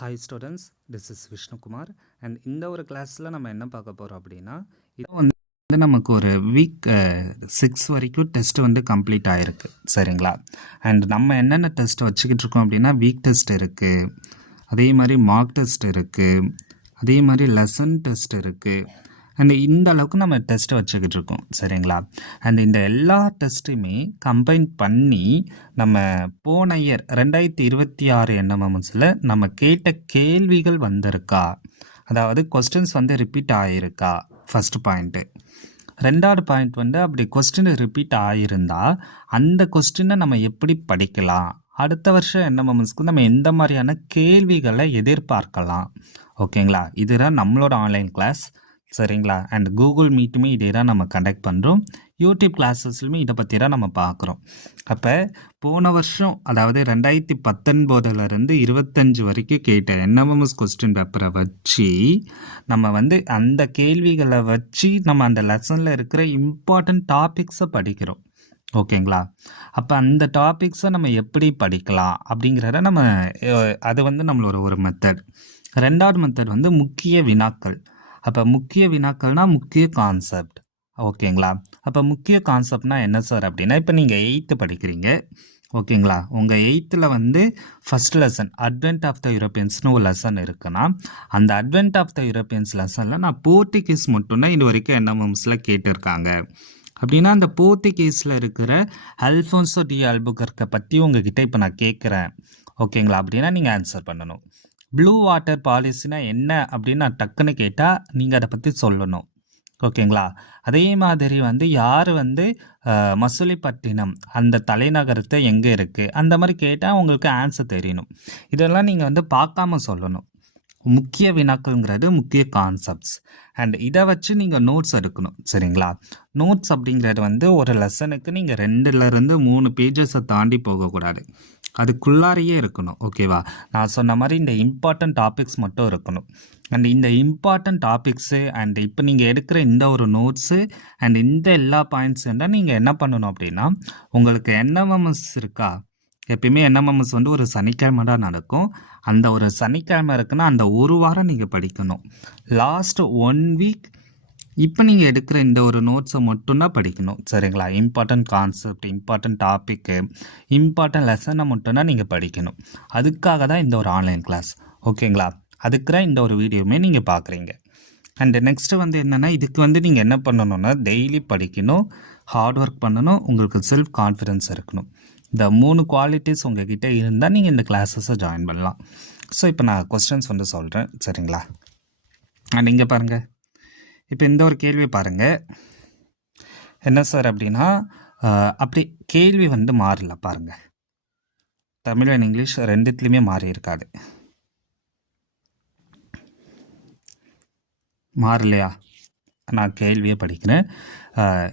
Hi students, this is Vishnu Kumar and இந்த ஒரு கிளாஸில் நம்ம என்ன பார்க்க போகிறோம் அப்படின்னா இது வந்து நமக்கு ஒரு வீக் 6 வரைக்கும் டெஸ்ட் வந்து கம்ப்ளீட் ஆகிருக்கு சரிங்களா. அண்ட் நம்ம என்னென்ன டெஸ்ட் வச்சுக்கிட்டு இருக்கோம் அப்படின்னா வீக் டெஸ்ட் இருக்குது, அதே மாதிரி மார்க் டெஸ்ட் இருக்குது, அதே மாதிரி லெசன் டெஸ்ட் இருக்குது. அண்ட் இந்த அளவுக்கு நம்ம டெஸ்ட்டை வச்சுக்கிட்டு இருக்கோம் சரிங்களா. அண்ட் இந்த எல்லா டெஸ்ட்டுமே கம்பைன் பண்ணி நம்ம போன இயர் 2026 என்எம்எம்எஸில் நம்ம கேட்ட கேள்விகள் வந்திருக்கா, அதாவது கொஸ்டின்ஸ் வந்து ரிப்பீட் ஆகிருக்கா, ஃபஸ்ட்டு பாயிண்ட்டு. ரெண்டாவது பாயிண்ட் வந்து அப்படி கொஸ்டின் ரிப்பீட் ஆகியிருந்தா அந்த கொஸ்டினை நம்ம எப்படி படிக்கலாம், அடுத்த வருஷம் என்எம்எம்எஸ்க்கு நம்ம எந்த மாதிரியான கேள்விகளை எதிர்பார்க்கலாம். ஓகேங்களா, இதுதான் நம்மளோட ஆன்லைன் கிளாஸ் சரிங்களா. அண்ட் கூகுள் மீட்டுமே இதே தான் நம்ம கண்டக்ட் பண்ணுறோம், யூடியூப் கிளாஸஸ்லையுமே இதை பற்றி தான் நம்ம பார்க்குறோம். அப்போ போன வருஷம் அதாவது 2019 25 வரைக்கும் கேட்ட என்எம்எம்எஸ் கொஸ்டின் பேப்பரை வச்சு நம்ம வந்து அந்த கேள்விகளை வச்சு நம்ம அந்த லெசனில் இருக்கிற இம்பார்ட்டன்ட் டாபிக்ஸை படிக்கிறோம். ஓகேங்களா, அப்போ அந்த டாபிக்ஸை நம்ம எப்படி படிக்கலாம் அப்படிங்கிறத நம்ம அது வந்து நம்மளோட ஒரு மெத்தட். ரெண்டாவது மெத்தட் வந்து முக்கிய வினாக்கள். அப்போ முக்கிய வினாக்கள்னா முக்கிய கான்செப்ட். ஓகேங்களா, அப்போ முக்கிய கான்செப்ட்னா என்ன சார் அப்படின்னா, இப்போ நீங்கள் 8th படிக்கிறீங்க ஓகேங்களா, உங்கள் 8th வந்து first lesson advent of the யூரோப்பியன்ஸ்னு ஒரு லெசன் இருக்குன்னா அந்த அட்வென்ட் ஆஃப் த யூரோப்பியன்ஸ் லெசனில் நான் போர்த்துகீஸ் மட்டும்தான் இது வரைக்கும் என்எம்எம்ஸில் கேட்டிருக்காங்க. அப்படின்னா அந்த போர்த்துகீஸில் இருக்கிற அல்ஃபோன்சோ டி அல்புகர்க்கை பற்றி உங்ககிட்ட இப்போ நான் கேட்குறேன் ஓகேங்களா, அப்படின்னா நீங்கள் ஆன்சர் பண்ணணும். ப்ளூ வாட்டர் பாலிசினா என்ன அப்படின்னு நான் டக்குன்னு கேட்டால் நீங்கள் அதை பற்றி சொல்லணும். ஓகேங்களா, அதே மாதிரி வந்து யார் வந்து மசுலிப்பட்டினம் அந்த தலைநகரத்தை எங்கே இருக்குது அந்த மாதிரி கேட்டால் உங்களுக்கு ஆன்சர் தெரியணும். இதெல்லாம் நீங்கள் வந்து பார்க்காம சொல்லணும். முக்கிய வினாக்கள்ங்கிறது முக்கிய கான்செப்ட்ஸ். அண்ட் இதை வச்சு நீங்கள் நோட்ஸ் எடுக்கணும் சரிங்களா. நோட்ஸ் அப்படிங்கிறது வந்து ஒரு லெசனுக்கு நீங்கள் 2-3 பேஜஸை தாண்டி போகக்கூடாது, அதுக்குள்ளாரையே இருக்கணும். ஓகேவா, நான் சொன்ன மாதிரி இந்த இம்பார்ட்டன்ட் டாபிக்ஸ் மட்டும் இருக்கணும். அண்ட் இந்த இம்பார்ட்டன்ட் டாபிக்ஸு அண்ட் இப்போ நீங்கள் எடுக்கிற இந்த ஒரு நோட்ஸு அண்ட் இந்த எல்லா பாயிண்ட்ஸும் தான் நீங்கள் என்ன பண்ணணும் அப்படின்னா, உங்களுக்கு என்எம்எம்எஸ் இருக்கா, எப்பயுமே என்எம்எம்எஸ் வந்து ஒரு சனிக்கிழமை தான் நடக்கும். அந்த ஒரு சனிக்கிழமை இருக்குன்னா அந்த ஒரு வாரம் நீங்கள் படிக்கணும். லாஸ்ட் 1 வீக் இப்போ நீங்கள் எடுக்கிற இந்த ஒரு நோட்ஸை மட்டும்தான் படிக்கணும் சரிங்களா. Important concept, important topic, important லெசனை மட்டும்தான் நீங்கள் படிக்கணும். அதுக்காக தான் இந்த ஒரு ஆன்லைன் கிளாஸ் ஓகேங்களா. அதுக்கு தான் இந்த ஒரு வீடியோவுமே நீங்கள் பார்க்குறீங்க. அண்டு நெக்ஸ்ட்டு வந்து என்னென்னா, இதுக்கு வந்து நீங்கள் என்ன பண்ணணும்னா டெய்லி படிக்கணும், ஹார்ட் ஒர்க் பண்ணணும், உங்களுக்கு செல்ஃப் கான்ஃபிடென்ஸ் இருக்கணும். இந்த 3 குவாலிட்டிஸ் உங்ககிட்ட இருந்தால் நீங்கள் இந்த கிளாஸஸை ஜாயின் பண்ணலாம். ஸோ இப்போ நான் கொஸ்டின்ஸ் வந்து சொல்கிறேன் சரிங்களா. அண்ட் இங்கே பாருங்கள், இப்போ இந்த ஒரு கேள்வி பாருங்கள் என்ன சார் அப்படின்னா, அப்படி கேள்வி வந்து மாறல பாருங்கள், தமிழ் அண்ட் இங்கிலீஷ் ரெண்டுத்துலேயுமே மாறி இருக்காது. மாறலையா, நான் கேள்வியை படிக்கிறேன்.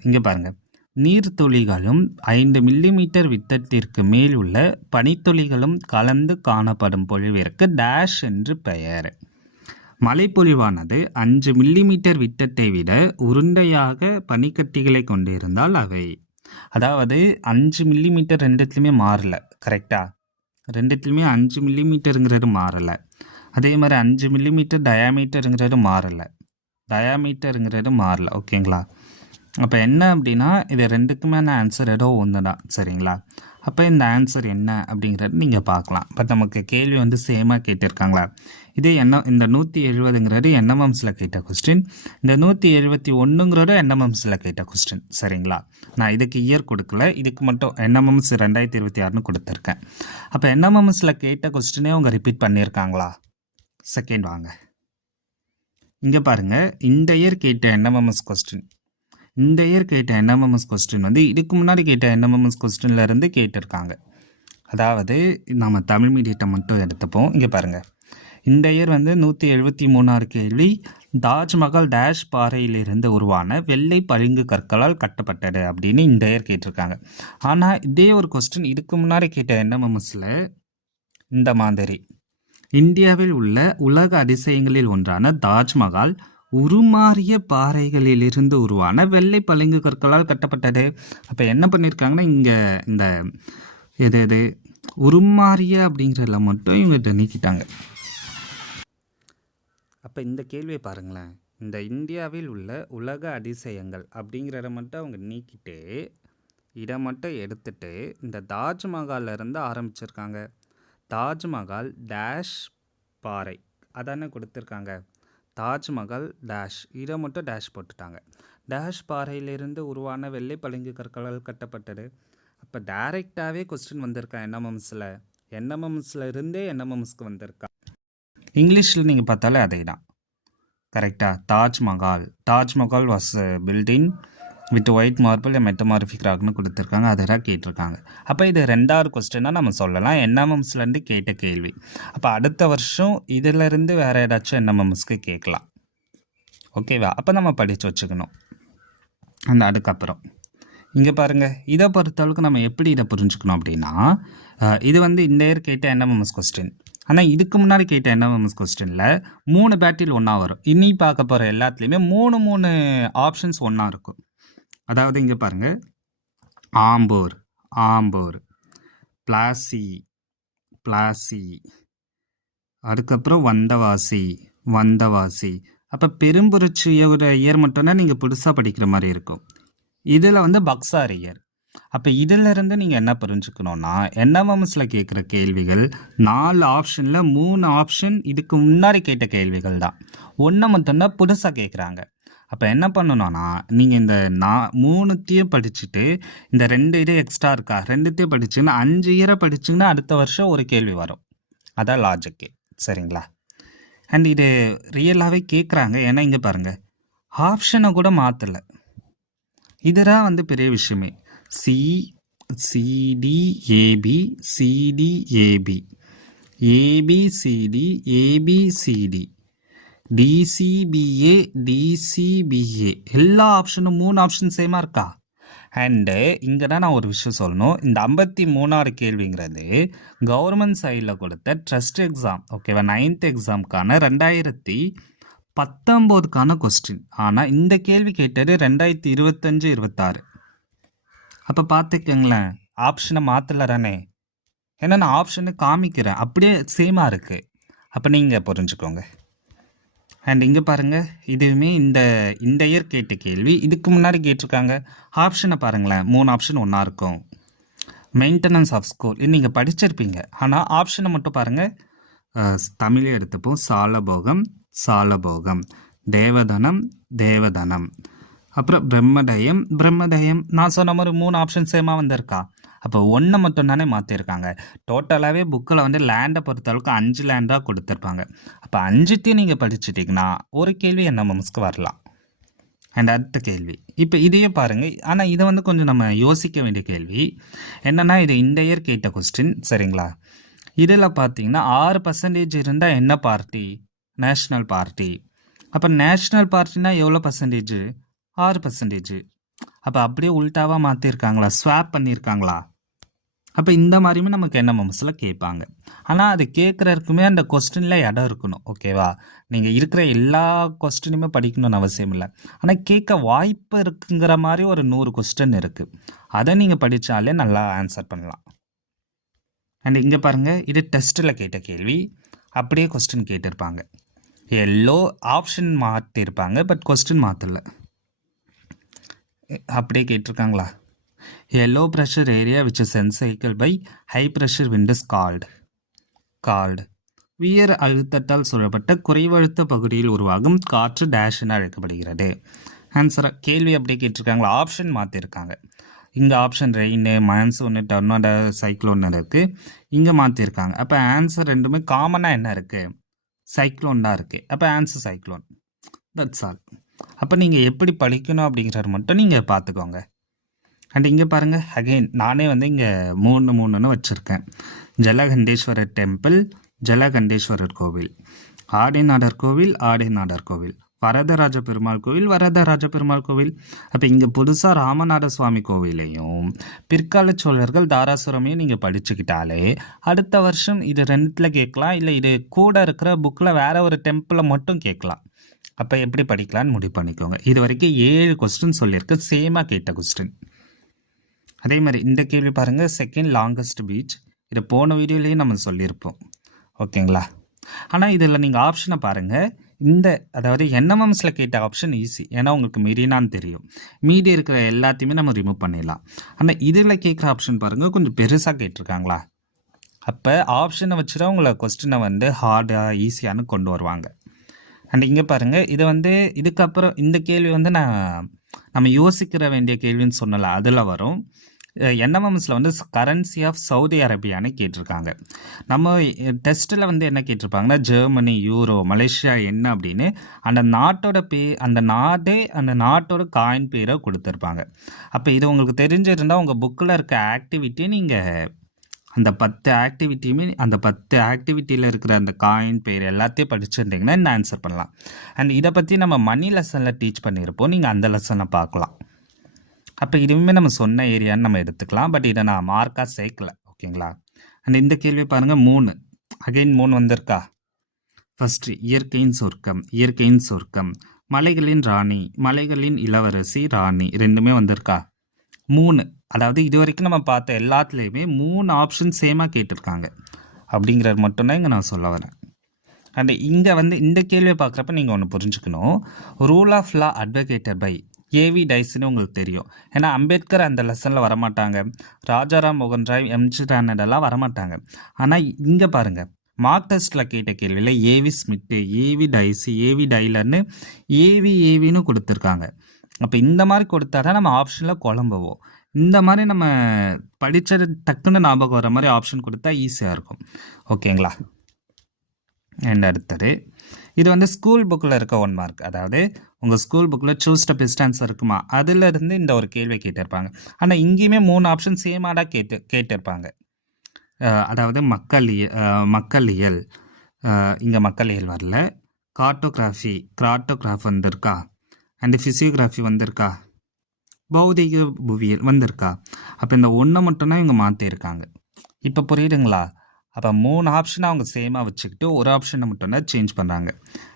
இங்கே பாருங்கள், நீர்த்துளிகளும் 5 மில்லிமீட்டர் விட்டத்திற்கு மேல் உள்ள பனித்துளிகளும் கலந்து காணப்படும் பொழிவிற்கு டேஷ் என்று பெயர். மழைப்பொழிவானது 5 மில்லிமீட்டர் விட்டத்தை விட உருண்டையாக பனிக்கட்டிகளை கொண்டிருந்தால் அவை. அதாவது 5 மில்லிமீட்டர் ரெண்டுத்துலையுமே மாறலை கரெக்டாக, ரெண்டுத்துலையுமே 5 மில்லிமீட்டருங்கிறது மாறலை. அதே மாதிரி 5 மில்லிமீட்டர் டயாமீட்டருங்கிறது மாறலை, டயாமீட்டருங்கிறது மாறலை. ஓகேங்களா, அப்போ என்ன அப்படின்னா இது ரெண்டுக்குமான ஆன்சர் ஏதோ ஒன்று தான் சரிங்களா. அப்போ இந்த ஆன்சர் என்ன அப்படிங்கிறது நீங்கள் பார்க்கலாம். பட் நமக்கு கேள்வி வந்து சேமாக கேட்டிருக்காங்களா. இதே இந்த 170ங்கிறது என்எம்எம்ஸில் கேட்ட கொஸ்டின், இந்த 171ங்கிறது என்எம்எம்ஸில் கேட்ட கொஸ்டின் சரிங்களா. நான் இதுக்கு இயர் கொடுக்கல, இதுக்கு மட்டும் என்எம்எம்ஸ் 2026ன்னு கொடுத்துருக்கேன். அப்போ என்எம்எம்ஸில் கேட்ட கொஸ்டினே அவங்க ரிப்பீட் பண்ணியிருக்காங்களா. செகண்ட் வாங்க, இங்கே பாருங்கள், இந்த இயர் கேட்ட என்எம்எம்எஸ் கொஸ்டின், இந்த இயர் கேட்ட என்எம்எம்எஸ் கொஸ்டின் வந்து இதுக்கு முன்னாடி கேட்ட என்எம்எம்எஸ் கொஸ்டின்லேருந்து கேட்டிருக்காங்க. அதாவது நம்ம தமிழ் மீடியத்தை மட்டும் எடுத்துப்போம். இங்கே பாருங்கள், இந்த இயர் வந்து 173 கேள்வி, தாஜ்மஹால் டேஷ் பாறையிலிருந்து உருவான வெள்ளை பளிங்கு கற்களால் கட்டப்பட்டது அப்படின்னு இந்த இயர் கேட்டிருக்காங்க. ஆனால் இதே ஒரு கொஸ்டின் இதுக்கு முன்னாடி கேட்ட என்எம்எம்எஸில் இந்த மாதிரி, இந்தியாவில் உள்ள உலக அதிசயங்களில் ஒன்றான தாஜ்மஹால் உருமாறிய பாறைகளிலிருந்து உருவான வெள்ளை பளிங்கு கற்களால் கட்டப்பட்டது. அப்போ என்ன பண்ணியிருக்காங்கன்னா, இங்கே இந்த எது உருமாறிய அப்படிங்கிறதுல மட்டும் இவங்க நீக்கிட்டாங்க. அப்போ இந்த கேள்வியை பாருங்களேன். இந்த இந்தியாவில் உள்ள உலக அதிசயங்கள் அப்படிங்கிறத மட்டும் அவங்க நீக்கிட்டு இதை மட்டும் எடுத்துட்டு இந்த தாஜ்மஹால்ல இருந்து ஆரம்பிச்சிருக்காங்க. தாஜ்மஹால் டேஷ் பாறை அதானே கொடுத்துருக்காங்க. தாஜ்மஹால் டேஷ் இதை மட்டும் டேஷ் போட்டுட்டாங்க. டேஷ் பாறையிலிருந்து உருவான வெள்ளை பளிங்கு கற்களால் கட்டப்பட்டது. அப்போ டைரெக்டாகவே கொஸ்டின் வந்திருக்கா என்எம்எம்ஸில். என்எம்எம்ஸில் இருந்தே என்எம்எம்ஸ்க்கு வந்திருக்கா. இங்கிலீஷில் நீங்கள் பார்த்தாலே அதே தான். கரெக்டாக Taj Mahal was building with white marble metamorphic ராக்னு கொடுத்துருக்காங்க. அதெல்லாம் கேட்டிருக்காங்க. அப்போ இது 2வது கொஸ்டினாக நம்ம சொல்லலாம். என்எம்எம்ஸ்லேருந்து கேட்ட கேள்வி. அப்போ அடுத்த வருஷம் இதிலேருந்து வேறு ஏதாச்சும் என்எம்எம்ஸ்க்கு கேட்கலாம். ஓகேவா? அப்போ நம்ம படித்து வச்சுக்கணும். அதுக்கப்புறம் இங்கே பாருங்கள், இதை பொறுத்தளவுக்கு நம்ம எப்படி இதை புரிஞ்சுக்கணும் அப்படின்னா, இது இந்த இயர் கேட்ட என்எம்எம்எஸ் கொஸ்டின். ஆனால் இதுக்கு முன்னாடி கேட்ட என்எம்எம்எஸ் கொஸ்டினில் 3 பேட்டில் ஒன்றா வரும். இனி பார்க்க போகிற எல்லாத்துலேயுமே 3 ஆப்ஷன்ஸ் ஒன்றா இருக்கும். அதாவது இங்கே பாருங்கள், ஆம்பூர், பிளாசி, அதுக்கப்புறம் வந்தவாசி. அப்போ பெரும்புரட்சியோட இயர் மட்டும்தான் நீங்கள் புதுசாக படிக்கிற மாதிரி இருக்கும். இதில் பக்சார் இயர். அப்போ இதிலிருந்து நீங்கள் என்ன புரிஞ்சுக்கணுன்னா, என்எம்எம்ஸில் கேட்குற கேள்விகள் 4 ஆப்ஷனில் 3 ஆப்ஷன் இதுக்கு முன்னாடி கேட்ட கேள்விகள் தான். 1 மட்டும்தான் புதுசாக கேட்குறாங்க. அப்போ என்ன பண்ணணும்னா, நீங்கள் இந்த 3த்தையும் படிச்சுட்டு இந்த 2 இது எக்ஸ்ட்ரா இருக்கா 2த்தையும் படிச்சுன்னா 5 இயரை படிச்சிங்கன்னா அடுத்த வருஷம் ஒரு கேள்வி வரும். அதான் லாஜிக்கு. சரிங்களா? அண்ட் இது ரியலாகவே கேட்குறாங்க. ஏன்னா இங்கே பாருங்கள், ஆப்ஷனை கூட மாற்றலை. இதுதான் பெரிய விஷயமே. சிடிஏபி ஏபிசிடி ஏபிசிடி டிசிபிஏ எல்லா ஆப்ஷனும் 3 ஆப்ஷன் சேமாக இருக்கா. அண்டு இங்கே தான் நான் ஒரு விஷயம் சொல்லணும். இந்த 53வது கேள்விங்கிறது கவர்மெண்ட் சைடில் கொடுத்த ட்ரஸ்ட் எக்ஸாம், ஓகேவா, 9th எக்ஸாமுக்கான 2019க்கான கொஸ்டின். ஆனால் இந்த கேள்வி கேட்டது 2025-26. அப்போ பார்த்துக்கங்களேன், ஆப்ஷனை மாற்றலை தானே. ஏன்னா நான் ஆப்ஷனை காமிக்கிறேன், அப்படியே சேமாக இருக்குது. அப்போ நீங்கள் புரிஞ்சுக்கோங்க. அண்ட் இங்கே பாருங்கள், இதுவுமே இந்த இயர் கேட்ட கேள்வி இதுக்கு முன்னாடி கேட்டிருக்காங்க. ஆப்ஷனை பாருங்களேன், 3 ஆப்ஷன் ஒன்றா இருக்கும். மெயின்டெனன்ஸ் ஆஃப் ஸ்கூல் இது நீங்கள் படிச்சிருப்பீங்க. ஆனால் ஆப்ஷனை மட்டும் பாருங்கள். தமிழே எடுத்துப்போம். சாலபோகம், தேவதனம், அப்புறம் பிரம்மதயம். நான் சொன்ன மாதிரி 3 ஆப்ஷன் சேமாக வந்திருக்கா. அப்போ 1 மட்டும் தானே மாற்றிருக்காங்க. டோட்டலாகவே புக்கில் லேண்டை பொறுத்தளவுக்கு 5 லேண்டாக கொடுத்துருப்பாங்க. அப்போ 5த்தையும் நீங்கள் படிச்சுட்டிங்கன்னா ஒரு கேள்வி என்எம்எம்ஸ்க்கு வரலாம். அண்ட் அடுத்த கேள்வி இப்போ இதையே பாருங்கள். ஆனால் இதை கொஞ்சம் நம்ம யோசிக்க வேண்டிய கேள்வி என்னென்னா, இது இந்த இயர் கேட்ட கொஸ்டின். சரிங்களா? இதில் பார்த்தீங்கன்னா 6% இருந்தால் என்ன பார்ட்டி? National party. அப்போ நேஷ்னல் பார்ட்டினா எவ்வளோ பர்சன்டேஜ்? 6%. அப்போ அப்படியே உல்ட்டாவாக மாற்றிருக்காங்களா, ஸ்வாப் பண்ணியிருக்காங்களா? அப்போ இந்த மாதிரியுமே நமக்கு என்எம்எம்ஸில் கேட்பாங்க. ஆனால் அது கேட்குறதுக்குமே அந்த கொஸ்டினில் இடம் இருக்கணும். ஓகேவா? நீங்கள் இருக்கிற எல்லா கொஸ்டினுமே படிக்கணும்னு அவசியம் இல்லை. ஆனால் கேட்க வாய்ப்பு இருக்குங்கிற மாதிரி ஒரு 100 கொஸ்டின் இருக்குது. அதை நீங்கள் படித்தாலே நல்லா ஆன்சர் பண்ணலாம். அண்ட் இங்கே பாருங்கள், இது டெஸ்ட்டில் கேட்ட கேள்வி. அப்படியே கொஸ்டின் கேட்டிருப்பாங்க. எல்லோ ஆப்ஷன் மாற்றிருப்பாங்க, பட் கொஸ்டின் மாற்றலை. அப்படியே கேட்டிருக்காங்களா? A low pressure area which is encircled by high pressure wind is called. உயர் அழுத்தத்தால் சூழப்பட்ட குறைவழுத்த பகுதியில் உருவாகும் காற்று டேஷ் என அழைக்கப்படுகிறது. ஆன்சரை கேள்வி அப்படியே கேட்டிருக்காங்களா? ஆப்ஷன் மாற்றிருக்காங்க. இங்கே option rain, monsoon, tornado, cyclone இருக்குது. இங்கே மாற்றிருக்காங்க. அப்போ ஆன்சர் ரெண்டுமே காமனாக என்ன இருக்குது? சைக்ளோன் தான் இருக்குது. அப்போ ஆன்சர் சைக்ளோன். That's all. அப்போ நீங்கள் எப்படி படிக்கணும் அப்படிங்கிறது மட்டும் நீங்கள் பார்த்துக்கோங்க. அண்ட் இங்கே பாருங்கள், அகெயின் நானே இங்கே 3 வச்சுருக்கேன். ஜலகண்டேஸ்வரர் டெம்பிள், ஜலகண்டேஸ்வரர் கோவில், ஆடைநாடர் கோவில், வரதராஜ பெருமாள் கோவில். அப்போ இங்கே புதுசாக ராமநாத சுவாமி கோவிலையும் பிற்கால சோழர்கள் தாராசுரமையும் நீங்கள் படிச்சுக்கிட்டாலே அடுத்த வருஷம் இது 2த்தில் கேட்கலாம். இல்லை இது கூட இருக்கிற புக்கில் வேற ஒரு டெம்பிளை மட்டும் கேட்கலாம். அப்போ எப்படி படிக்கலான்னு முடிவு பண்ணிக்கோங்க. இது வரைக்கும் 7 கொஸ்டின் சொல்லியிருக்கு, சேமாக கேட்ட கொஸ்டின். அதே மாதிரி இந்த கேள்வி பாருங்கள், செகண்ட் லாங்கஸ்ட் பீச். இதை போன வீடியோலேயே நம்ம சொல்லியிருப்போம். ஓகேங்களா? ஆனால் இதில் நீங்கள் ஆப்ஷனை பாருங்கள். இந்த அதாவது என்எம்எம்ஸில் கேட்ட ஆப்ஷன் ஈஸி, ஏன்னா உங்களுக்கு மெரினான்னு தெரியும். மீதி இருக்கிற எல்லாத்தையுமே நம்ம ரிமூவ் பண்ணிடலாம். ஆனால் இதில் கேட்குற ஆப்ஷன் பாருங்கள், கொஞ்சம் பெருசாக கேட்டிருக்காங்களா. அப்போ ஆப்ஷனை வச்சு தான் உங்களை கொஸ்டினை வந்து ஹார்டாக ஈஸியானு கொண்டு வருவாங்க. அண்ட் இங்கே பாருங்கள், இது வந்து இதுக்கப்புறம் இந்த கேள்வி வந்து நம்ம யோசிக்கிற வேண்டிய கேள்வின்னு சொன்னல, அதில் வரும். என்எம்எம்ஸில் வந்து கரன்சி ஆஃப் சவுதி அரேபியான்னு கேட்டிருக்காங்க. நம்ம டெஸ்ட்டில் வந்து என்ன கேட்டிருப்பாங்கன்னா ஜெர்மனி, யூரோ, மலேசியா என்ன அப்படின்னு அந்த நாட்டோட அந்த நாடே அந்த நாட்டோட காயின் பேரை கொடுத்துருப்பாங்க. அப்போ இது உங்களுக்கு தெரிஞ்சிருந்தால் உங்கள் புக்கில் இருக்க ஆக்டிவிட்டியை நீங்கள் அந்த 10 ஆக்டிவிட்டியுமே அந்த 10 ஆக்டிவிட்டியில் இருக்கிற அந்த காயின் பேர் எல்லாத்தையும் படிச்சுருந்தீங்கன்னா என்ன ஆன்சர் பண்ணலாம். அண்ட் இதை பற்றி நம்ம மணி லெசனில் டீச் பண்ணியிருப்போம், நீங்கள் அந்த லெசனை பார்க்கலாம். அப்போ இதுவுமே நம்ம சொன்ன ஏரியான்னு நம்ம எடுத்துக்கலாம். பட் இதை நான் மார்க்காக சேர்க்கல, ஓகேங்களா. அண்ட் இந்த கேள்வி பாருங்கள், 3 அகைன் 3 வந்திருக்கா. ஃபஸ்ட்டு இயற்கையின் சொர்க்கம், இயற்கையின் சொர்க்கம், மலைகளின் ராணி, மலைகளின் இளவரசி, ராணி, ரெண்டுமே வந்திருக்கா. 3, அதாவது இது வரைக்கும் நம்ம பார்த்த எல்லாத்துலேயுமே 3 ஆப்ஷன் சேமாக கேட்டிருக்காங்க அப்படிங்கிறது மட்டும்தான் இங்கே நான் சொல்ல வரேன். அண்ட் இங்கே வந்து இந்த கேள்வியை பார்க்குறப்ப நீங்கள் ஒன்று புரிஞ்சுக்கணும். Rule of law advocated by A V டைஸ்ன்னு உங்களுக்கு தெரியும். ஏன்னா அம்பேத்கர் அந்த லெசனில் வரமாட்டாங்க, ராஜாராம் மோகன் ராய், எம்ஜி ரானடெல்லாம் வரமாட்டாங்க. ஆனால் இங்கே பாருங்கள், மார்க் டெஸ்ட்டில் கேட்ட கேள்வியில் AV Smith, AV dyes, AV டைலர்னு ஏவின்னு கொடுத்துருக்காங்க. அப்போ இந்த மாதிரி கொடுத்தா தான் நம்ம ஆப்ஷனில் குழம்புவோம். இந்த மாதிரி நம்ம படித்தது டக்குன்னு ஞாபகம் வர மாதிரி ஆப்ஷன் கொடுத்தா ஈஸியாக இருக்கும், ஓகேங்களா. அண்ட் அடுத்தது இது வந்து ஸ்கூல் புக்கில் இருக்க 1 மார்க். அதாவது உங்கள் ஸ்கூல் புக்கில் சூஸ் த பெஸ்ட் ஆன்சர் இருக்குமா, அதிலிருந்து இந்த ஒரு கேள்வி கேட்டிருப்பாங்க. ஆனால் இங்கேயுமே 3 ஆப்ஷன் சேமாடாக கேட்டிருப்பாங்க. அதாவது மக்களியல், இங்கே மக்களியல் வரல. கிராட்டோகிராஃப் வந்திருக்கா. அண்டு ஃபிசியோகிராஃபி வந்திருக்கா. பௌதிக புவியியல் வந்திருக்கா. அப்போ இந்த 1 மட்டும்தான் இவங்க மாற்றிருக்காங்க. இப்போ புரியுதுங்களா. அப்போ 3 ஆப்ஷனை அவங்க சேமாக வச்சுக்கிட்டு ஒரு ஆப்ஷனை மட்டும்தான் சேஞ்ச் பண்ணுறாங்க.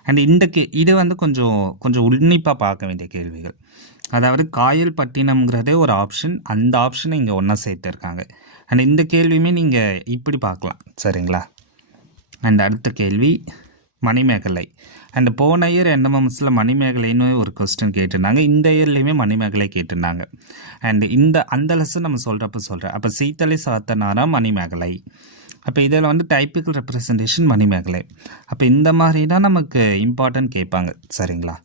அண்ட் இந்த இது வந்து கொஞ்சம் உன்னிப்பாக பார்க்க வேண்டிய கேள்விகள். அதாவது காயல் பட்டினம்ங்கிறதே ஒரு ஆப்ஷன், அந்த ஆப்ஷனை இங்கே ஒன்றா சேர்த்துருக்காங்க. அண்ட் இந்த கேள்வியுமே நீங்கள் இப்படி பார்க்கலாம், சரிங்களா. அண்ட் அடுத்த கேள்வி மணிமேகலை. அண்ட் போன இயர் என்எம்எம்ஸில் மணிமேகலைன்னு ஒரு கொஸ்டின் கேட்டிருந்தாங்க, இந்த இயர்லேயுமே மணிமேகலை கேட்டிருந்தாங்க. அண்ட் அந்த லெசன் நம்ம சொல்கிறேன். அப்போ சீத்தலை சாத்தனாரா மணிமேகலை. அப்போ இதில் வந்து டைப்பிக்கல் ரெப்ரசன்டேஷன் மணிமேகலை. அப்போ இந்த மாதிரி தான் நமக்கு இம்பார்ட்டன்ட் கேட்பாங்க, சரிங்களா.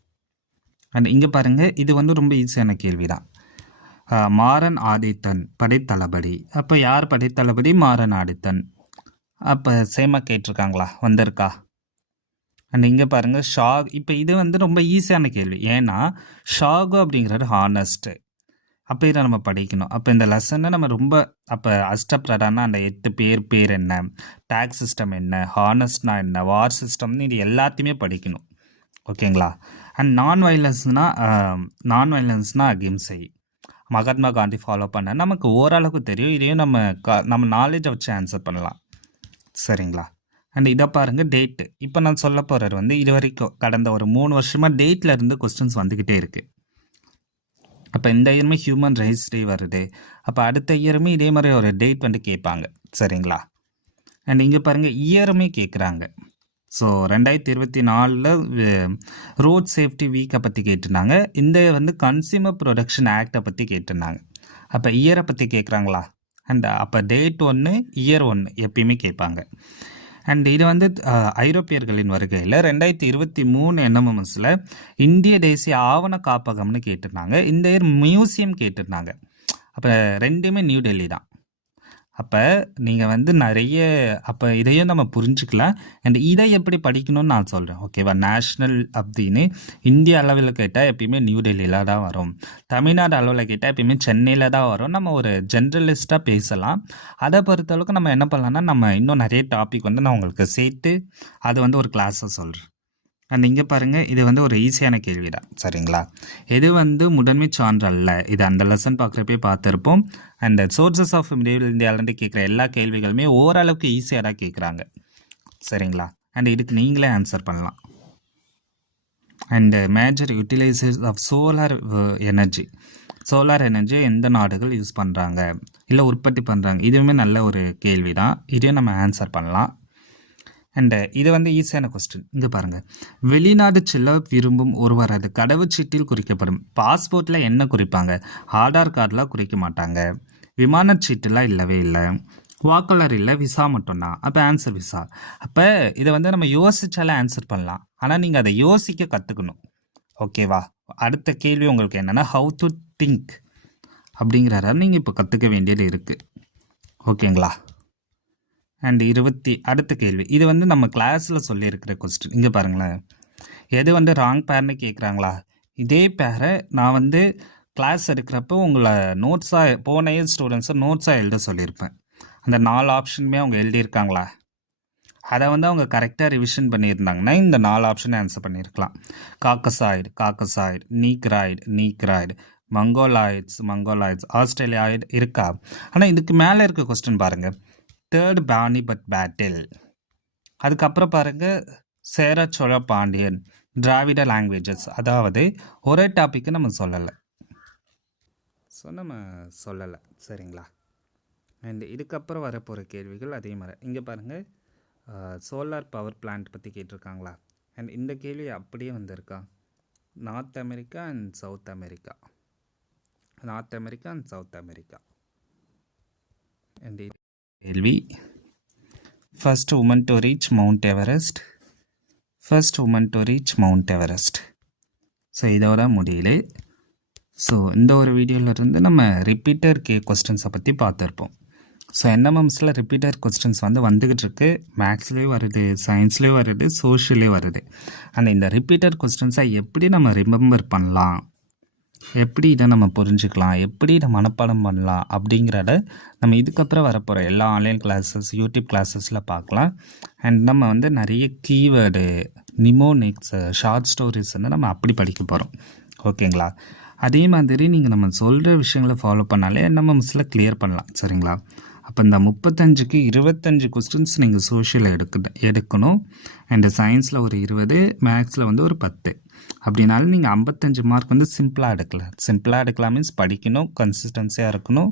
அண்ட் இங்கே பாருங்கள், இது வந்து ரொம்ப ஈஸியான கேள்வி தான். மாறன் ஆதித்தன் படைத்தளபதி. அப்போ யார் படைத்தளபதி? மாறன் ஆதித்தன். அப்போ சேமாக கேட்டிருக்காங்களா, வந்திருக்கா. அண்ட் இங்கே பாருங்கள் ஷாக். இப்போ இது வந்து ரொம்ப ஈஸியான கேள்வி, ஏன்னா ஷாகு அப்படிங்கிறது ஹானஸ்ட்டு. அப்போ இதை நம்ம படிக்கணும். அப்போ இந்த லெசனை நம்ம ரொம்ப அப்போ அஷ்டப்பிரடானா அந்த 8 பேர் என்ன, டேக்ஸ் சிஸ்டம் என்ன, ஹானஸ்ட்னா என்ன, வார் சிஸ்டம்னு இது எல்லாத்தையுமே படிக்கணும், ஓகேங்களா. அண்ட் நான் வயலன்ஸ்னால் அகிம்சை. மகாத்மா காந்தி ஃபாலோ பண்ண நமக்கு ஓரளவுக்கு தெரியும். இதையும் நம்ம நாலேஜை வச்சு ஆன்சர் பண்ணலாம், சரிங்களா. அண்ட் இதை பாருங்கள், டேட்டு. இப்போ நான் சொல்ல போகிறது வந்து இது வரைக்கும் கடந்த ஒரு 3 வருஷமாக டேட்டில் இருந்து கொஸ்டின்ஸ் வந்துக்கிட்டே இருக்குது. அப்போ இந்த இயருமே ஹியூமன் ரைட்ஸ் டே வருது. அப்போ அடுத்த இயருமே இதே மாதிரி ஒரு டேட் வந்து கேட்பாங்க, சரிங்களா. அண்ட் இங்கே பாருங்கள், இயருமே கேட்குறாங்க. ஸோ 2024 ரோட் சேஃப்டி வீக்கை பற்றி கேட்டிருந்தாங்க. இந்த வந்து கன்சியூமர் ப்ரொடக்ஷன் ஆக்டை பற்றி கேட்டிருந்தாங்க. அப்போ இயரை பற்றி கேட்குறாங்களா. அண்ட் அப்போ டேட் 1, இயர் 1 எப்பயுமே கேட்பாங்க. அண்ட் இது வந்து ஐரோப்பியர்களின் வருகையில் 2023 என்எம்எம்ஸில் இந்திய தேசிய ஆவண காப்பகம்னு கேட்டிருந்தாங்க. இந்த இயர் மியூசியம் கேட்டிருந்தாங்க. அப்போ ரெண்டுமே நியூ டெல்லி தான். அப்போ நீங்கள் வந்து நிறைய அப்போ இதையும் நம்ம புரிஞ்சுக்கலாம். அண்ட் இதை எப்படி படிக்கணும்னு நான் சொல்கிறேன், ஓகேவா. நேஷ்னல் அப்படின்னு இந்திய அளவில் கேட்டால் எப்பயுமே நியூ டெல்லியில் தான் வரும். தமிழ்நாடு அளவில் கேட்டால் எப்பயுமே சென்னையில் தான் வரும். நம்ம ஒரு ஜென்ரலிஸ்ட்டாக பேசலாம். அதை பொறுத்தளவுக்கு நம்ம என்ன பண்ணலாம்னா, நம்ம இன்னும் நிறைய டாபிக் வந்து நான் உங்களுக்கு சேர்த்து அது வந்து ஒரு கிளாஸை சொல்கிறேன். அண்ட் இங்கே பாருங்கள், இது வந்து ஒரு ஈஸியான கேள்வி தான், சரிங்களா. இது வந்து முதன்மை சான்று அல்ல. இது அந்த லெசன் பார்க்குறப்பே பார்த்துருப்போம். அண்ட் சோர்சஸ் ஆஃப் மிடிவல் இந்தியாவிலேருந்து கேட்குற எல்லா கேள்விகளுமே ஓரளவுக்கு ஈஸியாக தான் கேட்குறாங்க, சரிங்களா. அண்ட் இதுக்கு நீங்களே ஆன்சர் பண்ணலாம். And major utilisation of solar energy எந்த நாடுகள் யூஸ் பண்ணுறாங்க இல்லை உற்பத்தி பண்ணுறாங்க, இதுவுமே நல்ல ஒரு கேள்வி தான். இதையும் நம்ம ஆன்சர் பண்ணலாம். அண்ட் இது வந்து ஈஸியான கொஸ்டின். இங்கே பாருங்கள், வெளிநாடு செல்ல விரும்பும் ஒருவரது கடவுச்சீட்டில் குறிக்கப்படும். பாஸ்போர்ட்டில் என்ன குறிப்பாங்க? ஆதார் கார்டில் குறிக்க மாட்டாங்க. விமானச்சீட்டுலாம் இல்லவே இல்லை. வாக்காளர் இல்லை, விசா மட்டும்தான். அப்போ ஆன்சர் விசா. அப்போ இதை வந்து நம்ம யோசிச்சாலே ஆன்சர் பண்ணலாம். ஆனால் நீங்கள் அதை யோசிக்க கற்றுக்கணும். ஓகேவா? அடுத்த கேள்வி உங்களுக்கு என்னென்னா, ஹவு டு திங்க் அப்படிங்கிறத நீங்கள் இப்போ கற்றுக்க வேண்டியது இருக்குது. ஓகேங்களா? அண்ட் அடுத்த கேள்வி, இது வந்து நம்ம கிளாஸில் சொல்லியிருக்கிற கொஸ்டின். இங்கே பாருங்களேன், எது வந்து ராங் பேர்னு கேட்குறாங்களா? இதே பேரை நான் வந்து கிளாஸ் எடுக்கிறப்போ உங்களை நோட்ஸாக போன இயர் ஸ்டூடெண்ட்ஸை நோட்ஸாக எழுத சொல்லியிருப்பேன். அந்த 4 ஆப்ஷனுமே அவங்க எழுதியிருக்காங்களா? அதை வந்து அவங்க கரெக்டாக ரிவிஷன் பண்ணியிருந்தாங்கன்னா இந்த 4 ஆப்ஷனை ஆன்சர் பண்ணியிருக்கலாம். காக்கசாய்டு, நீக்ராய்டு, மங்கோலாய்ட்ஸ், ஆஸ்திரேலியாய்டு இருக்கா? ஆனால் இதுக்கு மேலே இருக்க கொஸ்டின் பாருங்கள், தேர்ட் பானிபட் பேட்டில், அதுக்கப்புறம் பாருங்கள் சேர சோழ பாண்டியன், திராவிட லாங்குவேஜஸ். அதாவது ஒரே டாப்பிக்கு நம்ம சொல்லலை. சரிங்களா? அண்ட் இதுக்கப்புறம் வரப்போகிற கேள்விகள் அதே மாதிரி. இங்கே பாருங்கள், சோலார் பவர் பிளான்ட் பற்றி கேட்டிருக்காங்களா? அண்ட் இந்த கேள்வி அப்படியே வந்திருக்கா, North America and South America. And கேள்வி, first woman to reach Mount Everest. So இதோட முடியல. ஸோ இந்த ஒரு வீடியோவிலேருந்து நம்ம ரிப்பீட்டர் கொஸ்டின்ஸை பற்றி பார்த்துருப்போம். ஸோ என்எம்எம்ஸில் ரிப்பீட்டர் கொஸ்டின்ஸ் வந்து வந்துக்கிட்டு இருக்கு. மேக்ஸ்லேயும் வருது, சயின்ஸ்லேயும் வருது, சோஷியலேயும் வருது. அந்த இந்த ரிப்பீட்டர் கொஸ்டின்ஸை எப்படி நம்ம ரிமெம்பர் பண்ணலாம், எப்படி இதை நம்ம புரிஞ்சுக்கலாம், எப்படி இதை மனப்பாடம் பண்ணலாம் அப்படிங்கிறத நம்ம இதுக்கப்புறம் வரப்போகிற எல்லா ஆன்லைன் கிளாஸஸ், யூடியூப் கிளாஸஸில் பார்க்கலாம். அண்ட் நம்ம வந்து நிறைய கீவேர்டு, நிமோனிக்ஸ், ஷார்ட் ஸ்டோரிஸ் வந்து நம்ம அப்படி படிக்க போகிறோம். ஓகேங்களா? அதே மாதிரி நீங்கள் நம்ம சொல்கிற விஷயங்களை ஃபாலோ பண்ணாலே நம்ம மிஸ்ஸில் கிளியர் பண்ணலாம். சரிங்களா? அப்போ இந்த 35க்கு 25 கொஸ்டின்ஸ் நீங்கள் சோஷியல் எடுக்கணும். அண்டு சயின்ஸில் ஒரு 20, மேக்ஸில் வந்து ஒரு 10. அப்படின்னாலும் நீங்கள் 55 மார்க் வந்து சிம்பிளாக எடுக்கலாம். மீன்ஸ் படிக்கணும், கன்சிஸ்டன்சியாக இருக்கணும்.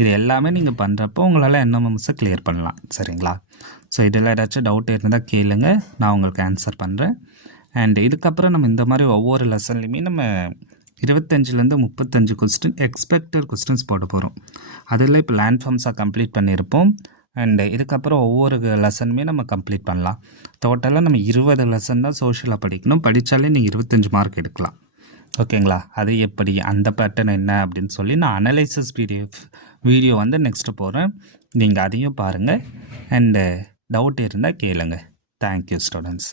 இது எல்லாமே நீங்கள் பண்ணுறப்போ உங்களால் என்எம்எம்ஸை கிளியர் பண்ணலாம். சரிங்களா? ஸோ இதில் ஏதாச்சும் டவுட் இருந்தால் கேளுங்க, நான் உங்களுக்கு ஆன்சர் பண்ணுறேன். அண்ட் இதுக்கப்புறம் நம்ம இந்த மாதிரி ஒவ்வொரு லெசன்லையுமே நம்ம 25லேருந்து 35 கொஸ்டின் எக்ஸ்பெக்டட் கொஸ்டின்ஸ் போட போகிறோம். அதில் இப்போ லேண்ட் ஃபார்ம்ஸாக கம்ப்ளீட் பண்ணியிருப்போம். அண்டு இதுக்கப்புறம் ஒவ்வொரு லெசனுமே நம்ம கம்ப்ளீட் பண்ணலாம். டோட்டலாக நம்ம 20 லெசன் தான் சோஷியலாக படிக்கணும். படித்தாலே நீங்கள் 25 மார்க் எடுக்கலாம். ஓகேங்களா? அது எப்படி, அந்த பேட்டர்ன் என்ன அப்படின்னு சொல்லி நான் அனலைசிஸ் வீடியோ வந்து நெக்ஸ்ட்டு போகிறேன். நீங்கள் அதையும் பாருங்கள். அண்டு டவுட் இருந்தால் கேளுங்க. Thank you students.